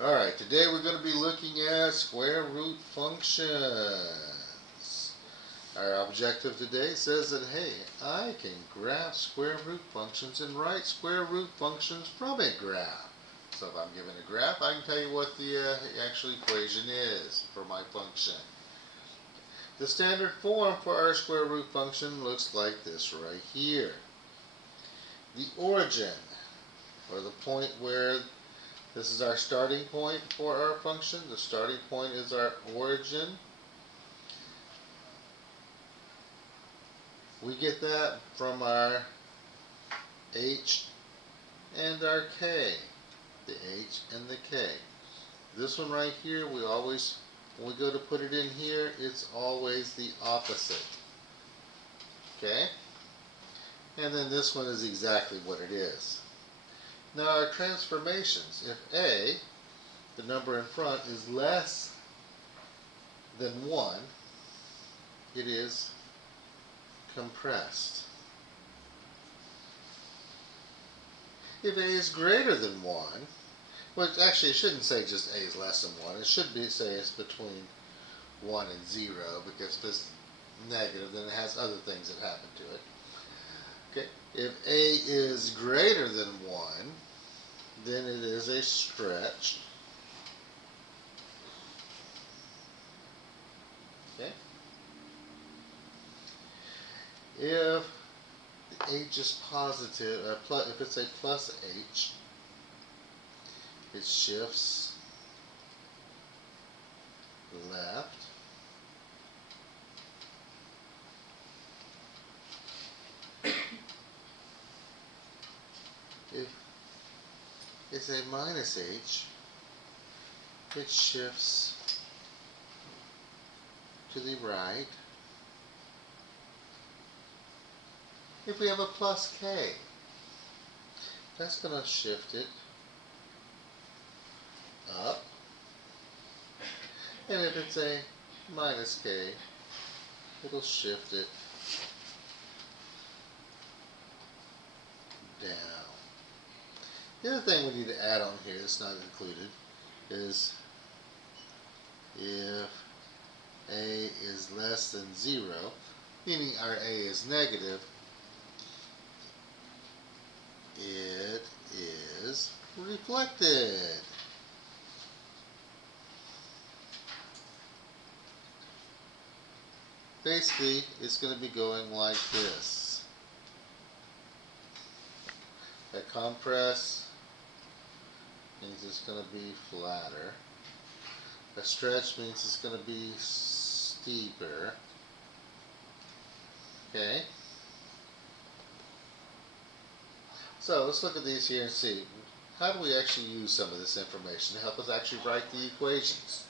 Alright, today we're going to be looking at square root functions. Our objective today says that, hey, I can graph square root functions and write square root functions from a graph. So if I'm given a graph, I can tell you what the actual equation is for my function. The standard form for our square root function looks like this right here. The origin, or the point where this is our starting point for our function. The starting point is our origin. We get that from our h and our k. The h and the k. This one right here, we always, when we go to put it in here, it's always the opposite. Okay? And then this one is exactly what it is. Now our transformations, if a, the number in front, is less than 1, it is compressed. If a is greater than 1, well, actually it shouldn't say just a is less than 1. It should be say it's between 1 and 0, because if it's negative, then it has other things that happen to it. Okay. If a is greater than 1, then it is a stretch. Okay. If the h is positive, if it's a plus h, it shifts left. If it's a minus h, it shifts to the right. If we have a plus k, that's going to shift it up. And if it's a minus k, it'll shift it down. The other thing we need to add on here that's not included is if a is less than 0, meaning our a is negative, it is reflected. Basically, it's going to be going like this. A compress means it's going to be flatter. A stretch means it's going to be steeper. Okay? So let's look at these here and see, how do we actually use some of this information to help us actually write the equations?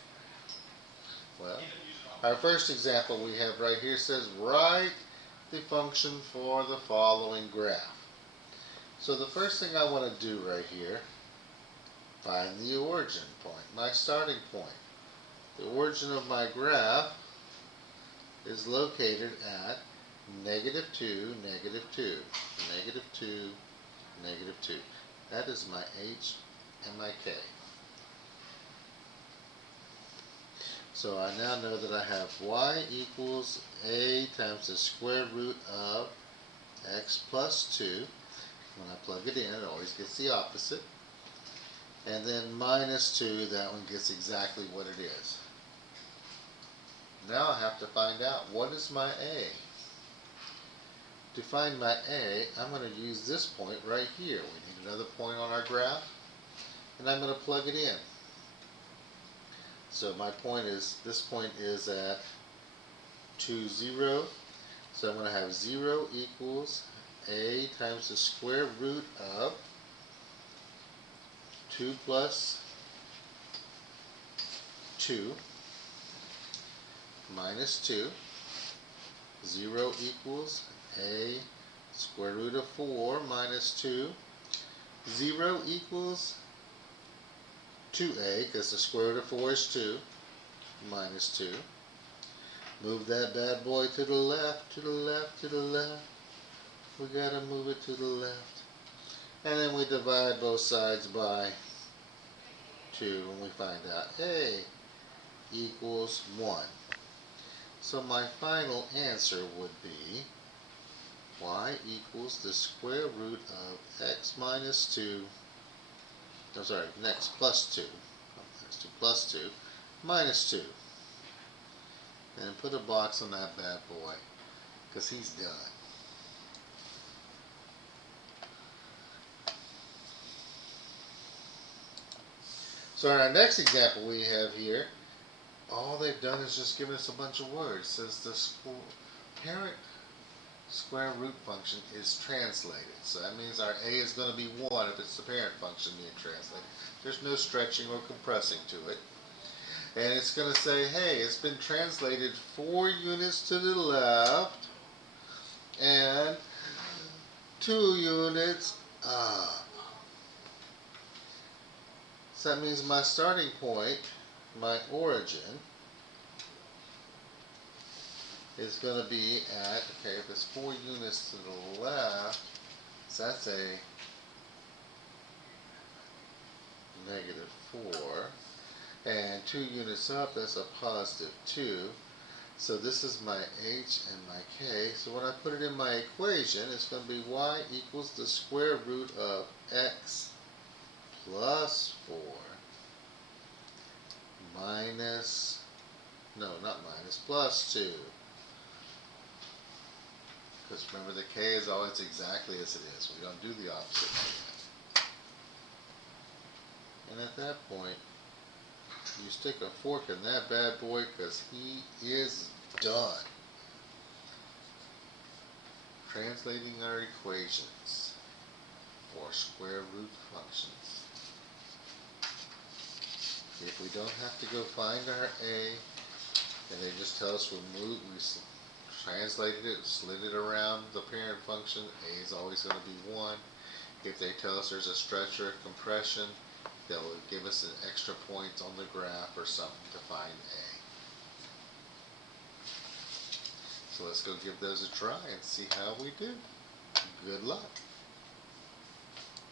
Well, our first example we have right here says write the function for the following graph. So the first thing I want to do right here, find the origin point, my starting point. The origin of my graph is located at -2, -2, -2, -2. That is my h and my k. So I now know that I have y equals a times the square root of x plus 2. When I plug it in, it always gets the opposite. And then minus 2, that one gets exactly what it is. Now I have to find out, what is my a? To find my a, I'm going to use this point right here. We need another point on our graph, and I'm going to plug it in. So my point is, this point is at 2, 0. So I'm going to have 0 equals a times the square root of 2 plus 2 minus 2. 0 equals a square root of 4 minus 2. 0 equals 2a, because the square root of 4 is 2, minus 2. Move that bad boy to the left, to the left, to the left. We gotta move it to the left. And then we divide both sides by 2 and we find out A equals 1. So my final answer would be y equals the square root of x minus 2, I'm sorry, x plus 2, x 2 plus 2, minus 2. And put a box on that bad boy, because he's done. So in our next example we have here, all they've done is just given us a bunch of words. It says the parent square root function is translated. So that means our a is going to be 1 if it's the parent function being translated. There's no stretching or compressing to it. And it's going to say, hey, it's been translated 4 units to the left and 2 units up. So that means my starting point, my origin, is going to be at, okay, if it's 4 units to the left, so that's a negative 4, and 2 units up, that's a positive 2. So this is my h and my k. So when I put it in my equation, it's going to be y equals the square root of x plus 4 minus, no, not minus, plus 2. Because remember, the k is always exactly as it is. We don't do the opposite like that. And at that point, you stick a fork in that bad boy because he is done. Translating our equations for square root functions. If we don't have to go find our a, and they just tell us we translated it, slid it around the parent function, a is always going to be 1. If they tell us there's a stretch or a compression, they'll give us an extra point on the graph or something to find a. So let's go give those a try and see how we do. Good luck.